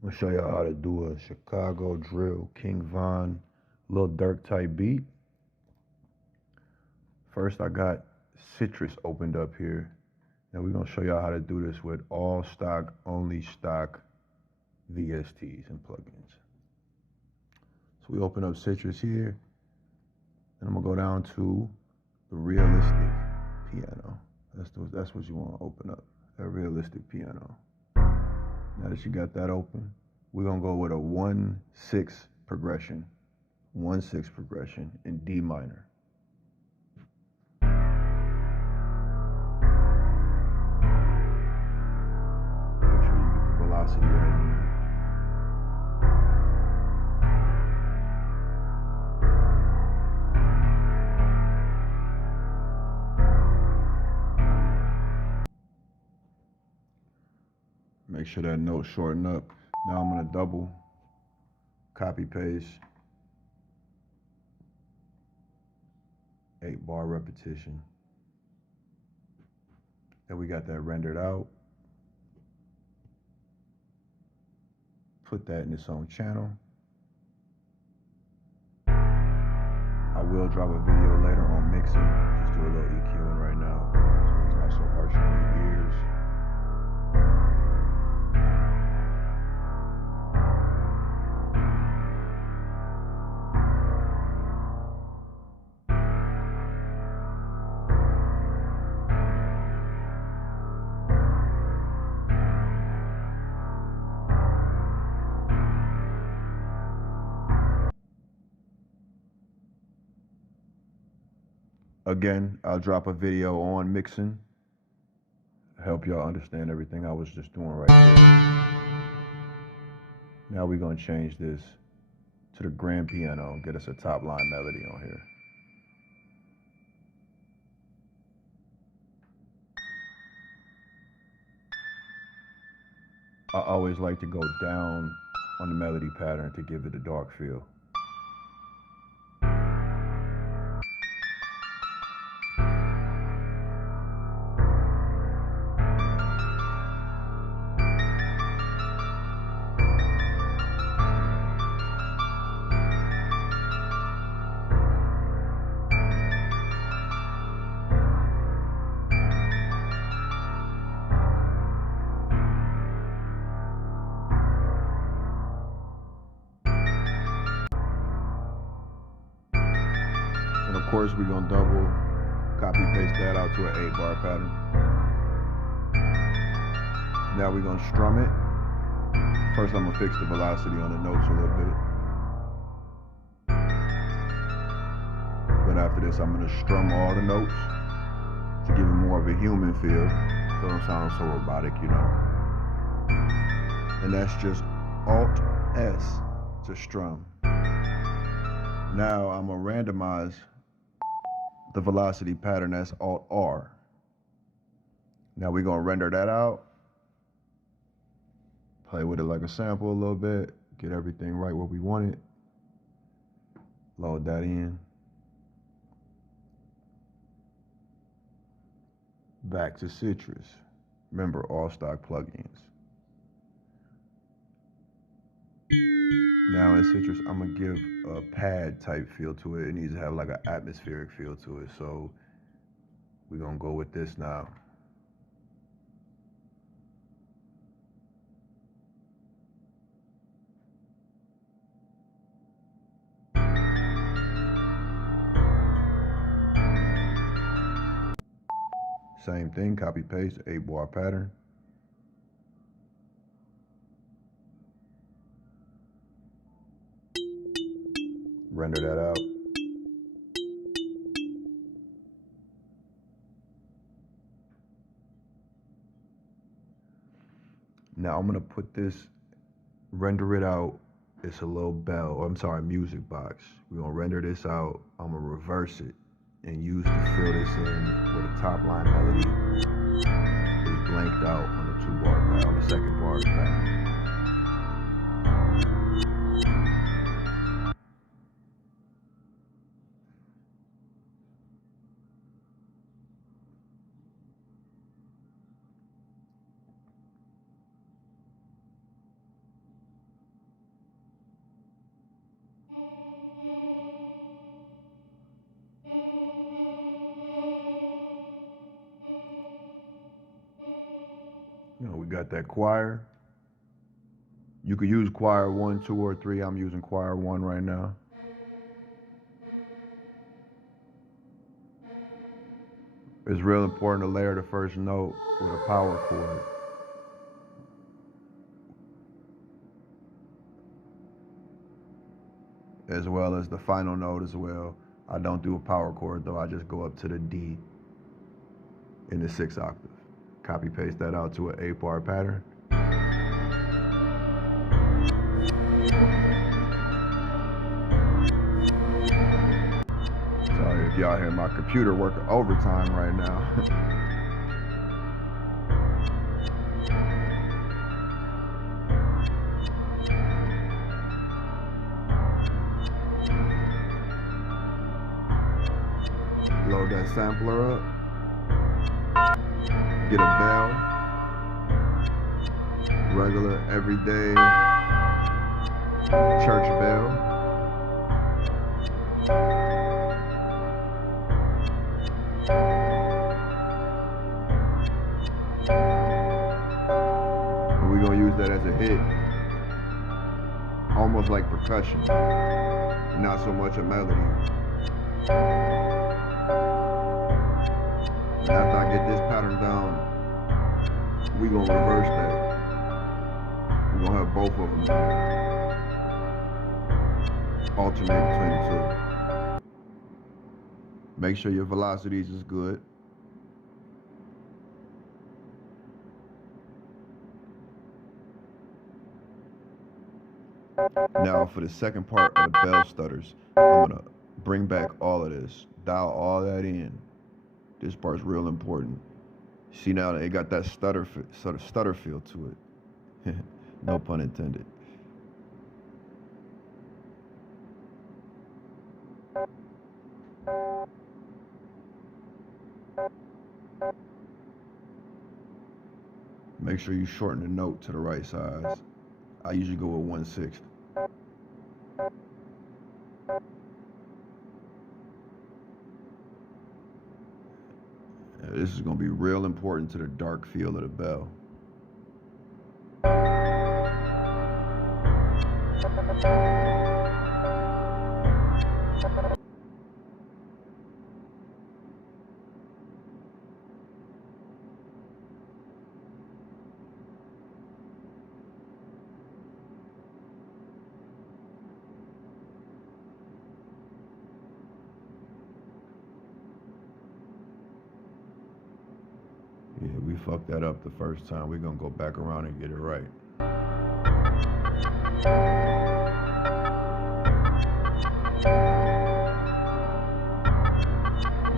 I'm gonna show y'all how to do a Chicago drill, King Von, little Durk type beat. First, I got Citrus opened up here. Now we're gonna show y'all how to do this with all stock, only stock VSTs and plugins. So we open up Citrus here, and I'm gonna go down to the realistic piano. That's what you want to open up, a realistic piano. Now that you got that open, we're gonna go with a 1/6 progression, 1/6 progression in D minor. Make sure you get the velocity right on there. Make sure that note shorten up. Now I'm gonna double, copy paste, 8-bar repetition. And we got that rendered out. Put that in its own channel. I will drop a video later on mixing. Just do a little EQing right now, so it's not so harsh on your ears. Again, I'll drop a video on mixing, help y'all understand everything I was just doing right there. Now we're gonna change this to the grand piano and get us a top line melody on here. I always like to go down on the melody pattern to give it a dark feel. And of course, we're gonna double, copy paste that out to an 8-bar pattern. Now we're gonna strum it. First, I'm gonna fix the velocity on the notes a little bit. But after this, I'm gonna strum all the notes to give it more of a human feel, so it don't sound so robotic, you know. And that's just Alt S to strum. Now I'm gonna randomize the velocity pattern, that's Alt R. Now we're gonna render that out, play with it like a sample a little bit, get everything right where we want it, load that in. Back to Citrus. Remember, all stock plugins. Now in Citrus, I'm gonna give a pad type feel to it. It needs to have like an atmospheric feel to it. So we're gonna go with this now. Same thing, copy paste, 8-bar pattern. Render that out. Now I'm gonna put this, render it out. It's a little bell, or I'm sorry, music box. We're gonna render this out. I'm gonna reverse it and use to fill this in with a top line melody. It's blanked out on the 2-bar pad, on the 2nd bar pad. got that choir. You could use choir 1, 2, or 3. I'm using choir 1 right now. It's real important to layer the first note with a power chord. As well as the final note as well. I don't do a power chord though, I just go up to the D in the 6th octave. Copy paste that out to an 8-bar pattern. Sorry if y'all hear my computer working overtime right now. Load that sampler up. Get a bell. Regular, everyday church bell. And we're gonna use that as a hit. Almost like percussion. Not so much a melody. And after I get this pattern down, we're gonna reverse that. We're gonna have both of them in there. Alternate between the two. Make sure your velocities is good. Now for the second part of the bell stutters, I'm gonna bring back all of this, dial all that in. This part's real important. See now it got that stutter feel to it. No pun intended. Make sure you shorten the note to the right size. I usually go with 1/6. This is going to be real important to the dark feel of the bell. Yeah, we fucked that up the first time. We're gonna go back around and get it right.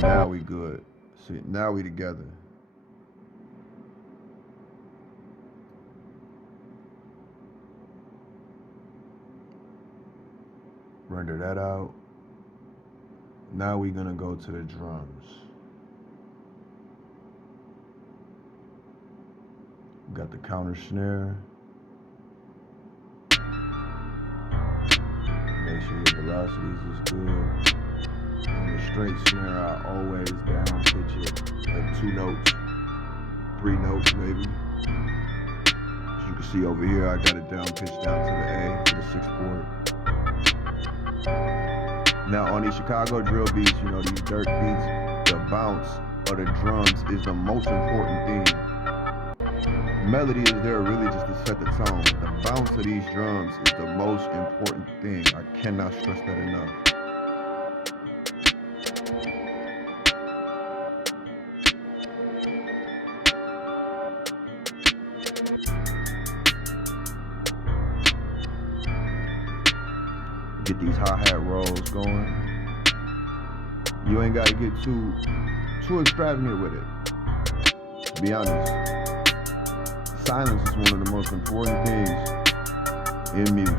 Now we good. See, now we together. Render that out. Now we're gonna go to the drums. Got the counter snare. Make sure your velocities is good. On the straight snare, I always down pitch it like 2 notes, 3 notes maybe. As you can see over here, I got it down pitched down to the A, to the 6th chord. Now on these Chicago drill beats, you know, these durk beats, the bounce of the drums is the most important thing. Melody is there really just to set the tone. The bounce of these drums is the most important thing. I cannot stress that enough. Get these hi-hat rolls going. You ain't gotta get too extravagant with it. To be honest. Silence is one of the most important things in music.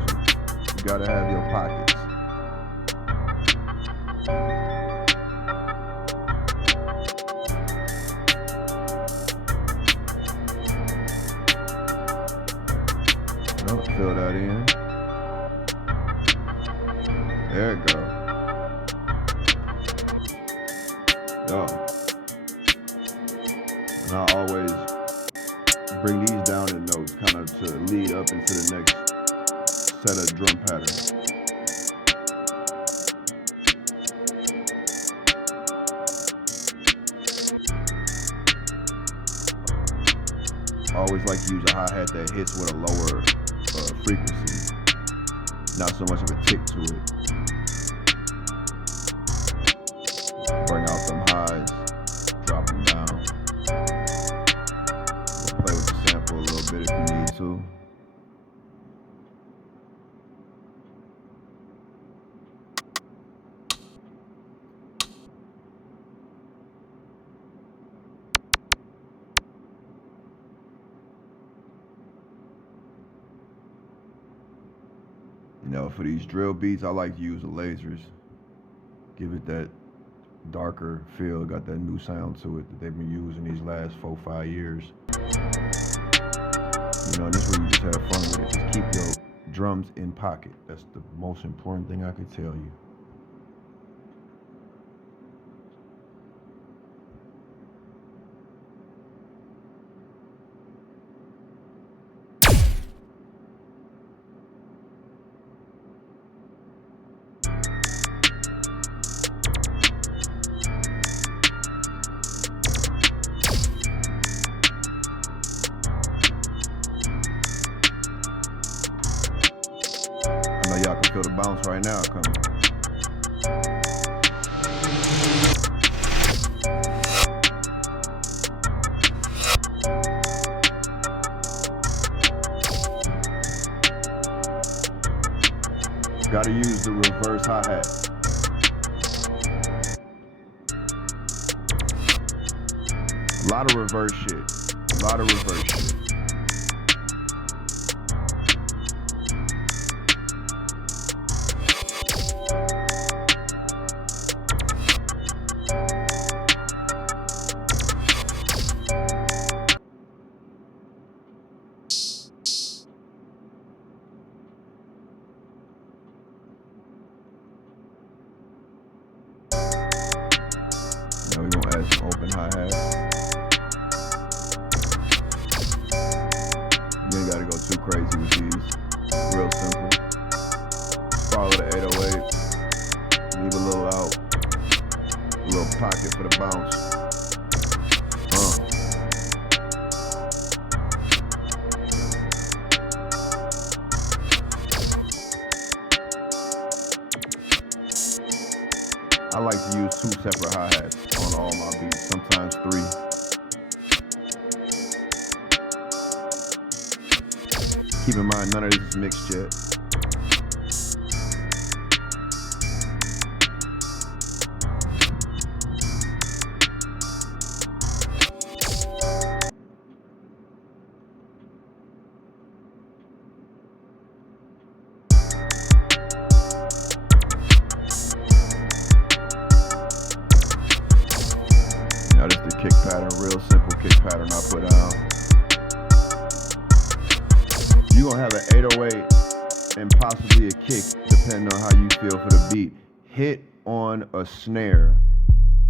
You gotta have your pockets. Fill that in. There it go. Yo. And I always bring these down in notes, kind of to lead up into the next set of drum patterns. I always like to use a hi-hat that hits with a lower frequency, not so much of a tick to it. Bring out them highs, drop them down. We'll play with the sample a little bit if you need to. You know, for these drill beats, I like to use the lasers. Give it that darker feel, got that new sound to it that they've been using these last 4-5 years. You know, and this is where you just have fun with it. Just keep your drums in pocket. That's the most important thing I could tell you. Y'all can feel the bounce right now coming. Gotta use the reverse hi-hat. A lot of reverse shit. A lot of reverse shit. Now we're gonna add some open hi-hats. You ain't gotta go too crazy with these. Real simple. Follow the 808. Leave a little out. A little pocket for the bounce. I like to use 2 separate hi-hats on all my beats, sometimes 3. Keep in mind, none of this is mixed yet. Now this is the kick pattern, real simple kick pattern I put down. You're gonna have an 808 and possibly a kick, depending on how you feel for the beat. Hit on a snare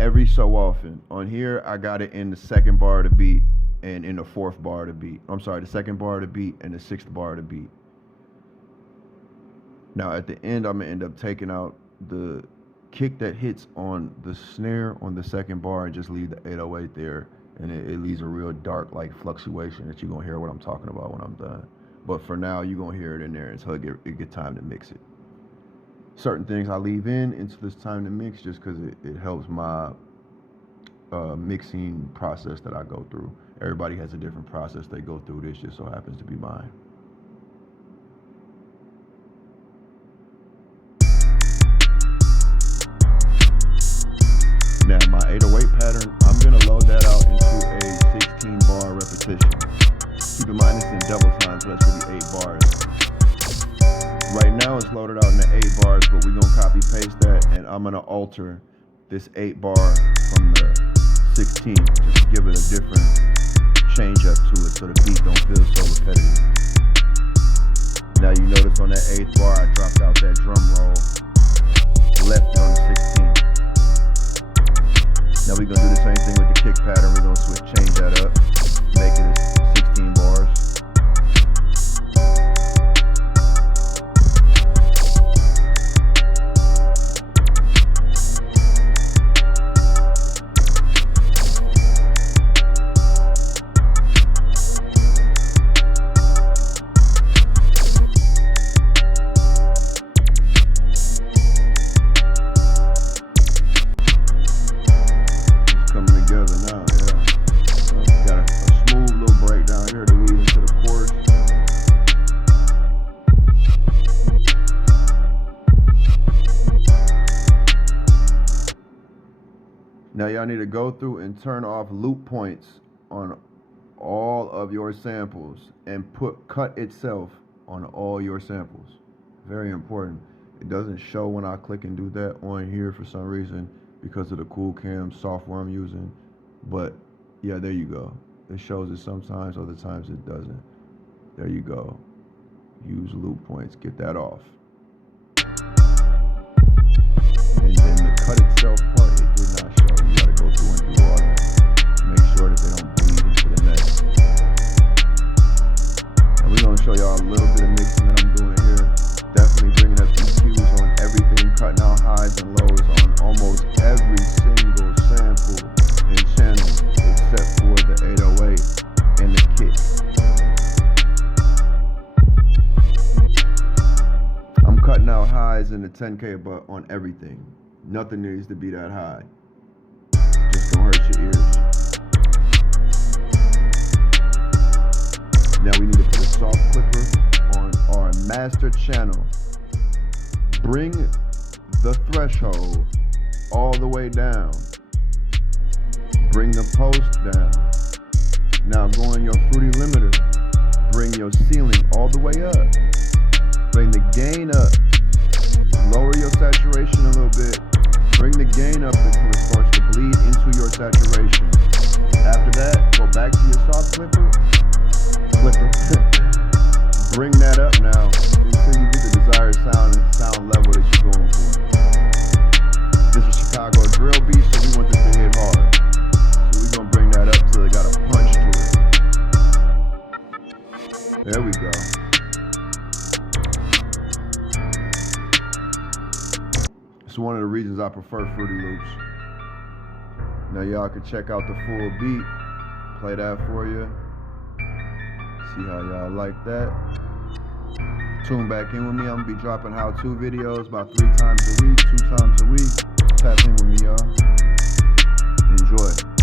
every so often. On here, I got it in the 2nd bar of the beat and in the 4th bar of the beat. I'm sorry, the 2nd bar of the beat and the 6th bar of the beat. Now at the end, I'm gonna end up taking out the kick that hits on the snare on the 2nd bar and just leave the 808 there, and it leaves a real dark like fluctuation that you're gonna hear what I'm talking about when I'm done. But for now, you're gonna hear it in there until it get time to mix it. Certain things I leave in into this time to mix just because it helps my mixing process that I go through. Everybody has a different process they go through. This just so happens to be mine. Now my 808 pattern, I'm gonna load that out into a 16 bar repetition. Keep in mind it's in double time, so that's really 8 bars. Right now it's loaded out into 8 bars, but we're gonna copy paste that and I'm gonna alter this 8 bar from the 16 just to give it a different change up to it so the beat don't feel so repetitive. Now you notice on that 8th bar I dropped out that drum roll, left it on the 16. Now we're gonna do the same thing with the kick pattern. We're gonna change that up, make it a 16 bar. Now y'all need to go through and turn off loop points on all of your samples and put cut itself on all your samples. Very important. It doesn't show when I click and do that on here for some reason because of the Cool Cam software I'm using. But yeah, there you go. It shows it sometimes, other times it doesn't. There you go. Use loop points, get that off. And then the cut itself part, it did not show. You gotta go through and do all that. Make sure that they don't bleed into the next. And we're gonna show y'all a little bit of mixing that I'm doing here. Definitely bringing up EQs on everything, cutting out highs and lows on almost every single sample and channel except for the 808 and the kick. I'm cutting out highs in the 10K, but on everything. Nothing needs to be that high. Just gonna hurt your ears. Now we need to put a soft clipper on our master channel. Bring the threshold all the way down. Bring the post down. Now go in your fruity limiter. Bring your ceiling all the way up. Bring the gain up. Lower your saturation a little bit. Bring the gain up until it starts to bleed into your saturation. After that, go back to your soft clipper. Bring that up now until you get the desired sound and sound level that you're going for. This is Chicago drill beat, so we want this to hit hard. So we're gonna bring that up till it got a punch to it. There we go. It's one of the reasons I prefer Fruity Loops. Now y'all can check out the full beat. Play that for you. See how y'all like that. Tune back in with me. I'm gonna be dropping how-to videos about 3 times a week, 2 times a week. Tap in with me, y'all. Enjoy.